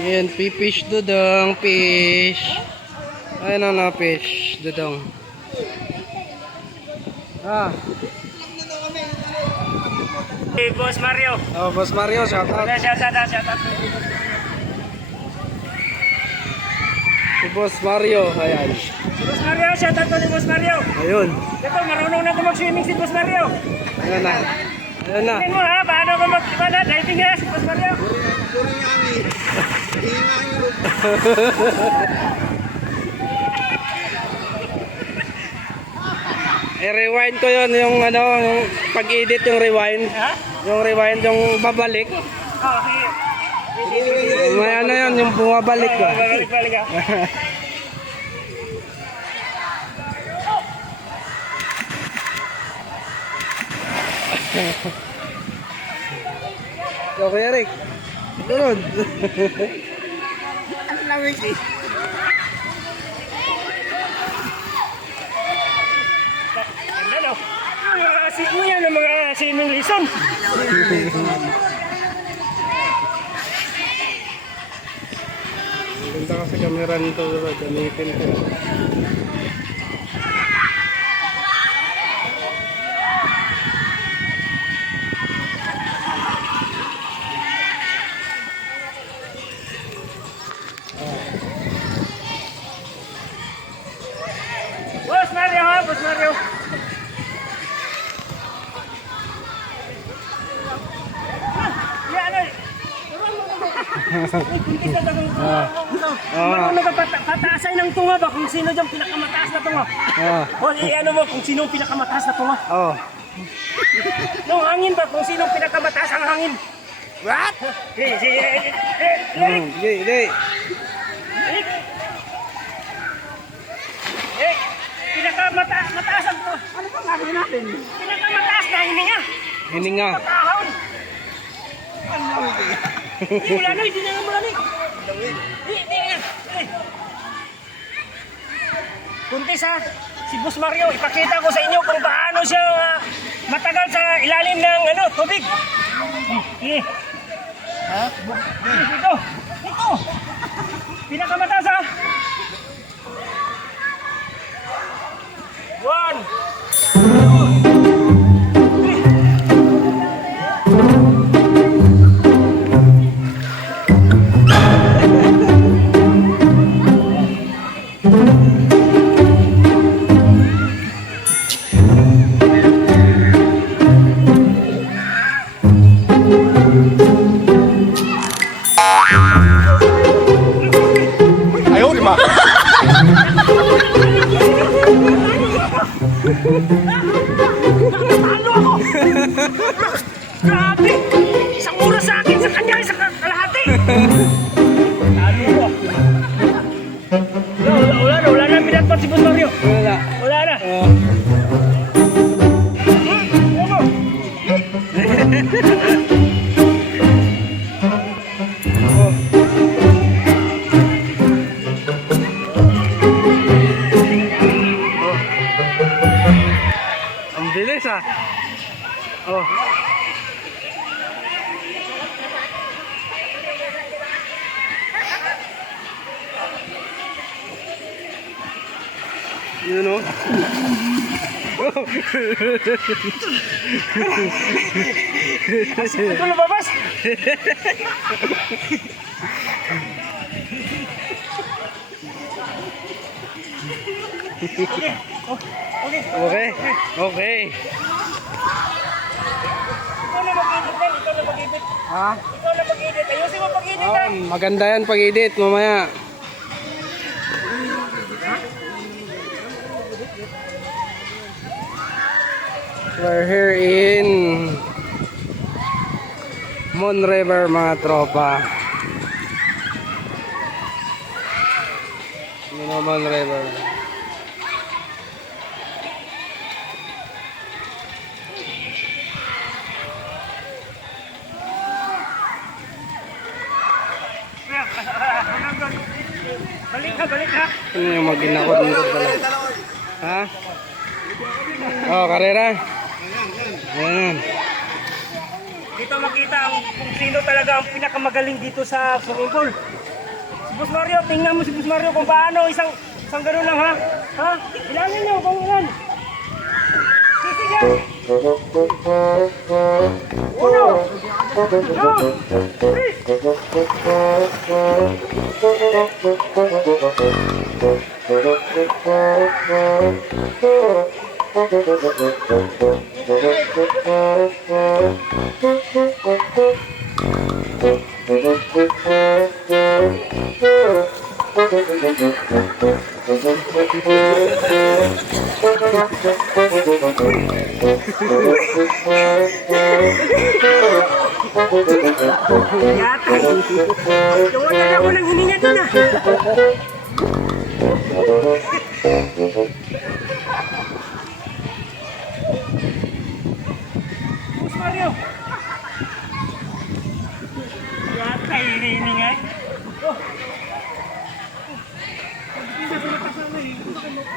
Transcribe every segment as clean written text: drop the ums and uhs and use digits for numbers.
Yan, fish dudong, fish. Ayun na, fish dudong. Ah. Hey, Boss Mario. Oh, Boss Mario, shout out. Shout out. Si Boss Mario, ayan. Si Boss Mario, shout out ni Boss Mario. Ayun. Ito, marunong na ito mag-swimming si Boss Mario. Ayun na. Ayun na. Tingnan mo ha, paano ka mag-iba diving na si Boss Mario. I-rewind ko yun, yung ano, yung pag-edit yung rewind. Ha? Yung rewind, yung babalik. Oo, sige. May ano yun, yung bumabalik ba? Balik ha. So, Kuya Rick, tulod. Ang lawig eh. Ano? Si Kuya ng mga swimming lesson. Ganda kasi camera nito, gamitin ko. Boss Mario ha, Boss Mario. Ano ka pataasay ng tunga ba kung sino dyan pinakamataas na tunga? O ano mo kung sino ang pinakamataas na tunga? Oh. Yung hangin ba kung sino ang pinakamataas ang hangin? What? Eric, pinakamataas ang tunga. Ano bang gagawin natin? Pinakamataas na hininga. Hininga. Patahon. Hindi mo lanoy, hindi na nga mo lanoy. Hindi nga. Kuntis ha, si Boss Mario, ipakita ko sa inyo kung paano siya matagal sa ilalim ng tubig. Ha? Dito. Pinakamataas ha. 1. Nakatalo ako! Grabe! Isang oras sa akin, sa kanya, isang kalahati! Talo ko! Wala na pinatpat si Boss Mario! Wala na! Ang bilis ah. Oh. Yun o. Ito lumabas! Okay. Okay. Ikaw na mag-edit yan, ikaw na mag-edit. Ha? Ikaw na mag-edit. Ayusin mo pag-edit ha. Maganda yan pag-edit mamaya. We're here in Mon River mga tropa. Mon River. Balik ha. Ano yung maginakot nito pala? Ha? Oh, karera. Ayan. Dito makita kung sino talaga ang pinakamagaling dito sa swimming pool. Si Boss Mario, tingnan mo si Boss Mario kung paano isang ganun lang ha. Ha? Ilangin nyo kung ilan. Sige. Uno. Two. Three. Yata. Nawalan ako ng hininga doon ah. Boss Mario. Yata hininga. Oh.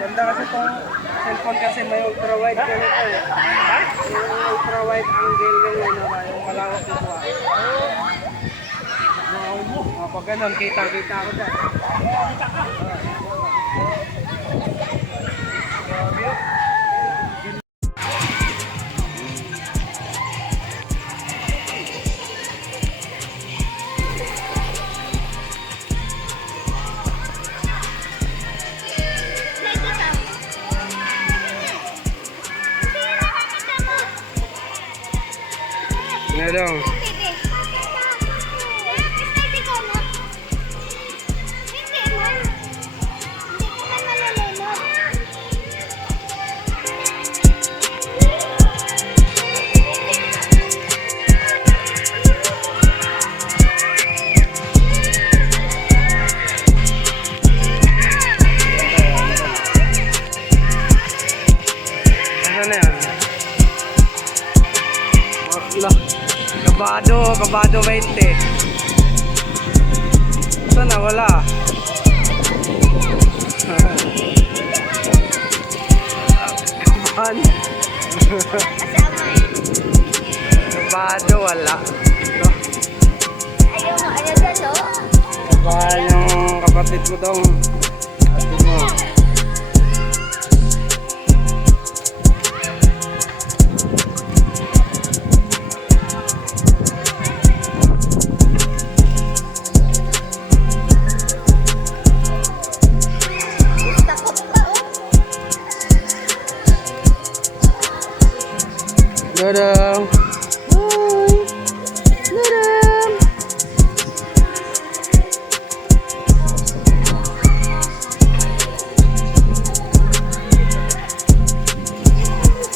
Ganda kasi itong cellphone kasi may ultra-wide ganito eh. Ha? Yung ultra-wide angle ganyan na yung malawak na buha. Wow mo. Pag ganun, kita-kita ako dyan. Nga daw. Ano na yan? Kabado 20. Ito na, wala. Kaban. Kabado, wala. Ito. Kabahan yung kapatid mo dong. Kapatid mo. Dadang. Hai. Dadang.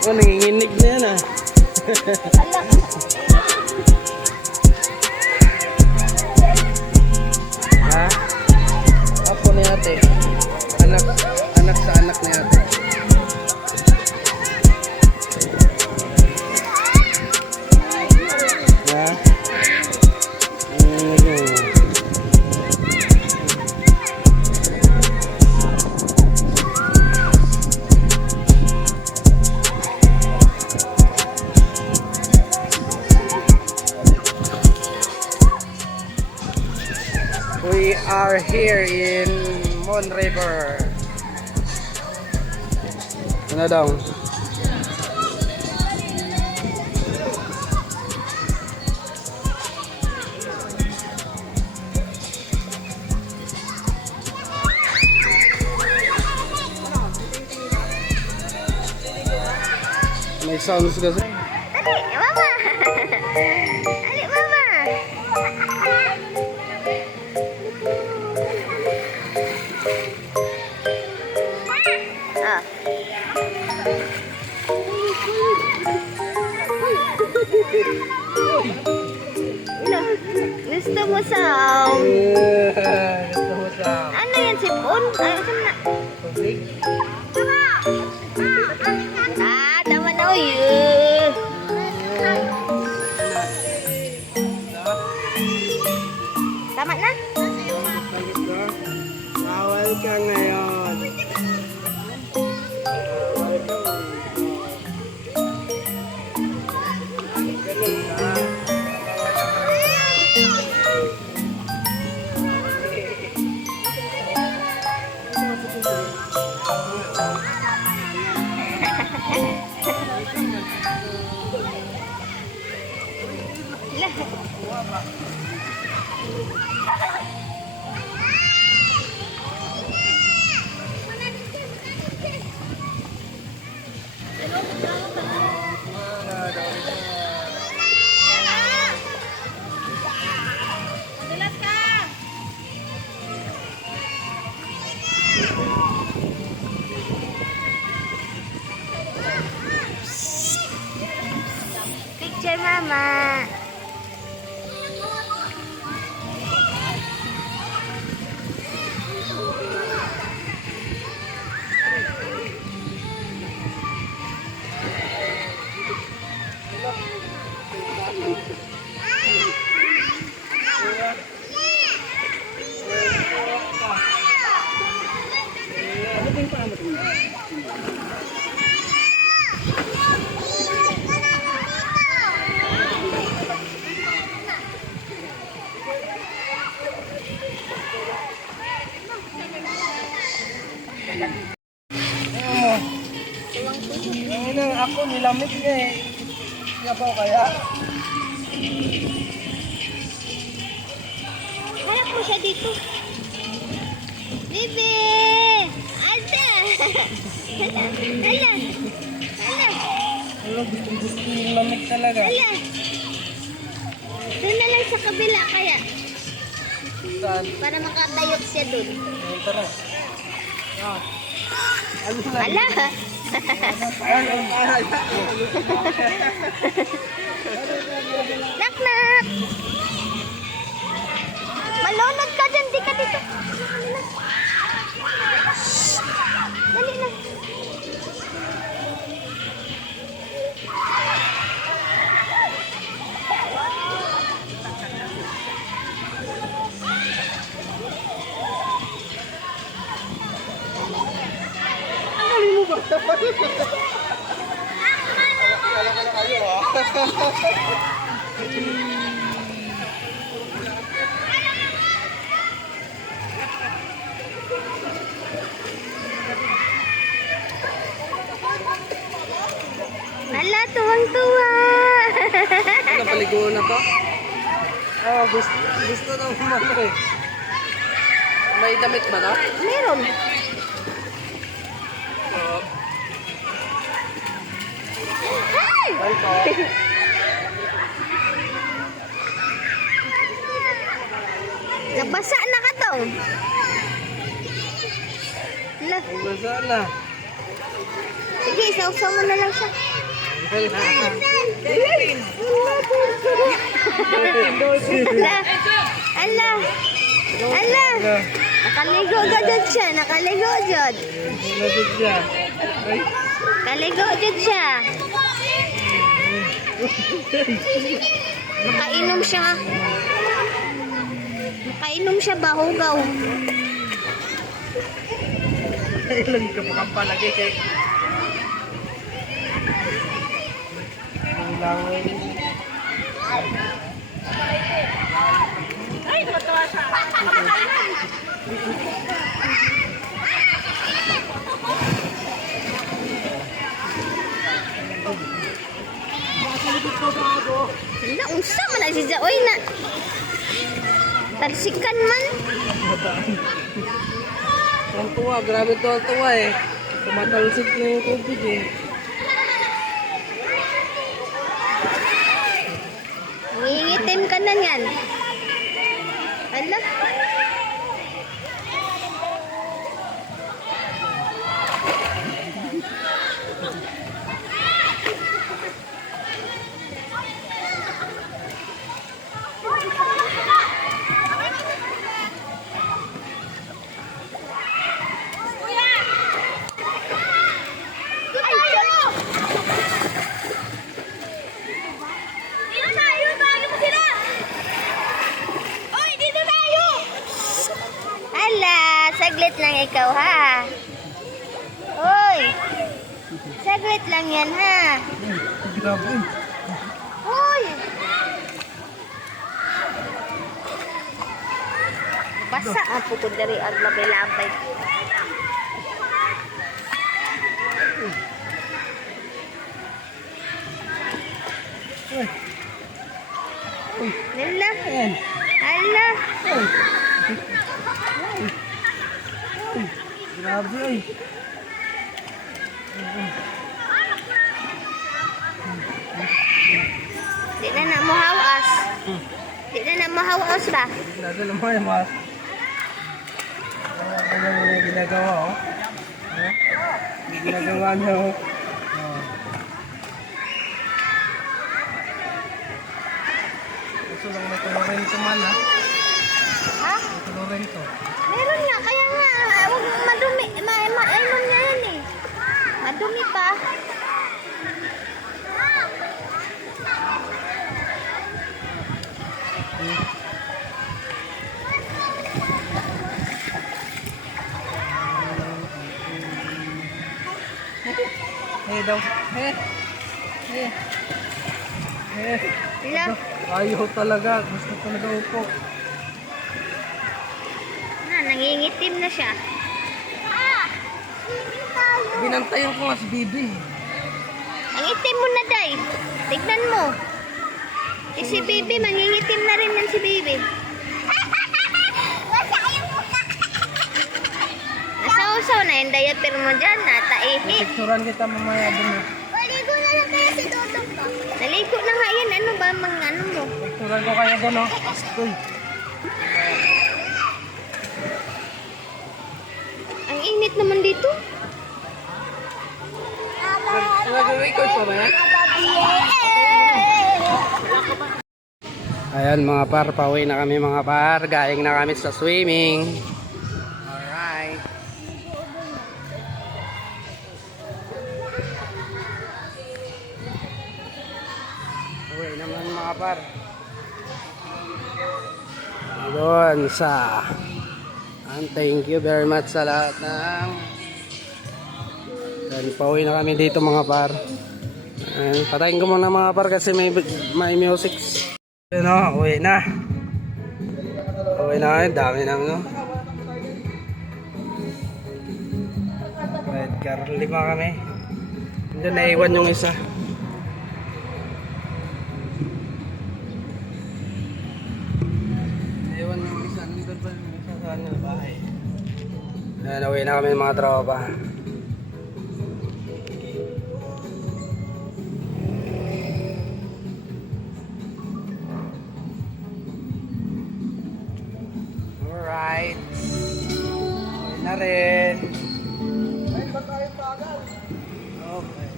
Oh, nanginginig na yan ah. Ha? Apo ni ate. Anak sa anak ni ate. Ha? We are here in Mon River. Ano daw? May sounds kasi. Alik, mama. Alik, mama. Ah. Ilo, gusto mo sound? Gusto mo sa Ano yan, sipon? Ay, saan na? public? Ah, tama na uy. Tama na? Bawal ka ngayon. Bawal ka. Ganun ka. Picture, Mama. Ano ba yung paamat mo? Ngayon lang ako, nilamig niya eh. Yabaw kaya? Harap mo siya dito. Bibi! Ate! Hala! Hala! Hala! Wala, gusto yung lamig talaga. Hala! Doon na lang sa kabila kaya. Saan? Para makatayot siya doon. Ayun, tara. Ah. Ano na? Hala! Nak, nak! Malunod ka dyan, di ka dito. Dali na. Hala, tuwang-tuwa. Ano, paliguan na to? Oo, gusto na umano eh. May damit ba to? Meron. Oo. Ay! Ay, to. Nabasa na ka to. Hala. Basa na. Sige, isaw-saw mo na lang siya. Ala. Ala. Ala. Nakaligo ka dyan siya. Nakaligo dyan. Nandun siya. Ay. Nakaligo dyan siya. Nakainom siya. Nakainom siya bahugaw. Ilan ka pa palagi kay... Kailangan... Ay, matawa siya. Wala, unsa man na si Jaoy na. Talsikan man. Ang tuwa, grabe to ang tuwa eh. Tumatalsik na yung tubig eh. Nangingitim ka na yan. Ala. Hala, saglit lang ikaw ha. Hoy. Saglit lang yan ha. Grabe. Hoy. Basa ang pukod dari ang labay-labay. Hala. Hala. Grabe ay. Di na na mahawas. Di na na mahawas ba? Lalo naman yung mas. Ano mo na yung ginagawa oh. Ginagawa niya oh. Gusto lang may Florento man ha. Ha? Florento. Meron nga, kaya nga, huwag madumi, ano niya yan eh. Madumi pa. Daw. Ila, Ayaw talaga. Gusto talaga upo. nangingitim na siya. Binantayan ko nga si Bibi. Ang itim mo na, Day. Tignan mo. Eh, si Bibi, mangingitim na rin yan si Bibi. Nasausaw na yung diaper mo dyan, nataihi. Picturean kita mamaya dun. Maligo na lang kaya si Dodong pa. Naligo na nga yan. Ano ba mga ano mo? Picturean ko kayo dun, oh. Astoy. Ang init naman dito. Nag-record pa ba yan? Ayan mga par, pauwi na kami mga par. Galing na kami sa swimming. Alright. Uwi naman mga par. Doon sa and thank you very much sa lahat ng dan pauwi na kami dito mga par. And patayin ko muna mga par kasi may music. Ano, uwi na. Uwi na kami, dami na no. Red car, 5 kami. Doon naiwan yung isa. Naiwan yung isa, nandun pa yung isa sa kanila bahay. Ayan, uwi na kami mga tropa. Alright. Uwi na rin. Ay, ba tayo tagal? Okay.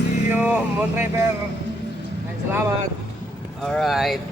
See you, Mon River. Ay, salamat. Alright.